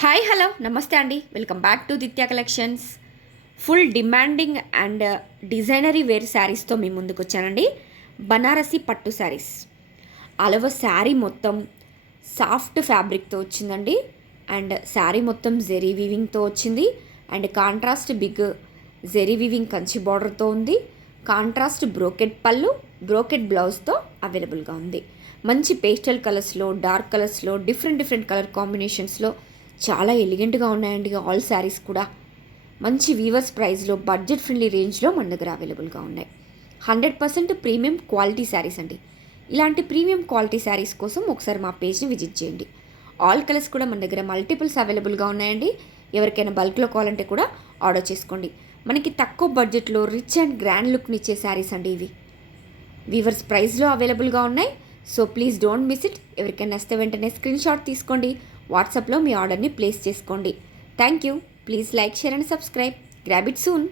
Hi hello నమస్తే అండి, welcome back to Ditya collections. Full demanding and designer wear శారీస్తో మీ ముందుకు వచ్చానండి. బనారసి పట్టు శారీస్ అలవ శారీ మొత్తం సాఫ్ట్ ఫ్యాబ్రిక్తో వచ్చిందండి. అండ్ శారీ మొత్తం జెరీ వీవింగ్తో వచ్చింది. And contrast big zari weaving Kanchi బార్డర్తో ఉంది. కాంట్రాస్ట్ బ్రోకెట్ పళ్ళు, బ్రోకెట్ బ్లౌజ్తో అవైలబుల్గా ఉంది. మంచి పేస్టల్ కలర్స్లో, డార్క్ కలర్స్లో, డిఫరెంట్ కలర్ కాంబినేషన్స్లో చాలా ఎలిగెంట్గా ఉన్నాయండి. ఆల్ శారీస్ కూడా మంచి వీవర్స్ ప్రైస్లో, బడ్జెట్ ఫ్రెండ్లీ రేంజ్లో మన దగ్గర అవైలబుల్గా ఉన్నాయి. 100% ప్రీమియం క్వాలిటీ శారీస్ అండి. ఇలాంటి ప్రీమియం క్వాలిటీ శారీస్ కోసం ఒకసారి మా పేజ్ని విజిట్ చేయండి. ఆల్ కలర్స్ కూడా మన దగ్గర మల్టిపుల్స్ అవైలబుల్గా ఉన్నాయండి. ఎవరికైనా బల్క్లో కావాలంటే కూడా ఆర్డర్ చేసుకోండి. మనకి తక్కువ బడ్జెట్లో రిచ్ అండ్ గ్రాండ్ లుక్ని ఇచ్చే శారీస్ అండి ఇవి. వీవర్స్ ప్రైస్లో అవైలబుల్గా ఉన్నాయి. So please don't miss it. ఎవరికైనా వస్తే వెంటనే స్క్రీన్ షాట్ తీసుకోండి, వాట్సాప్లో మీ ఆర్డర్ని ప్లేస్ చేసుకోండి. Thank you. Please like, share and subscribe. Grab it soon.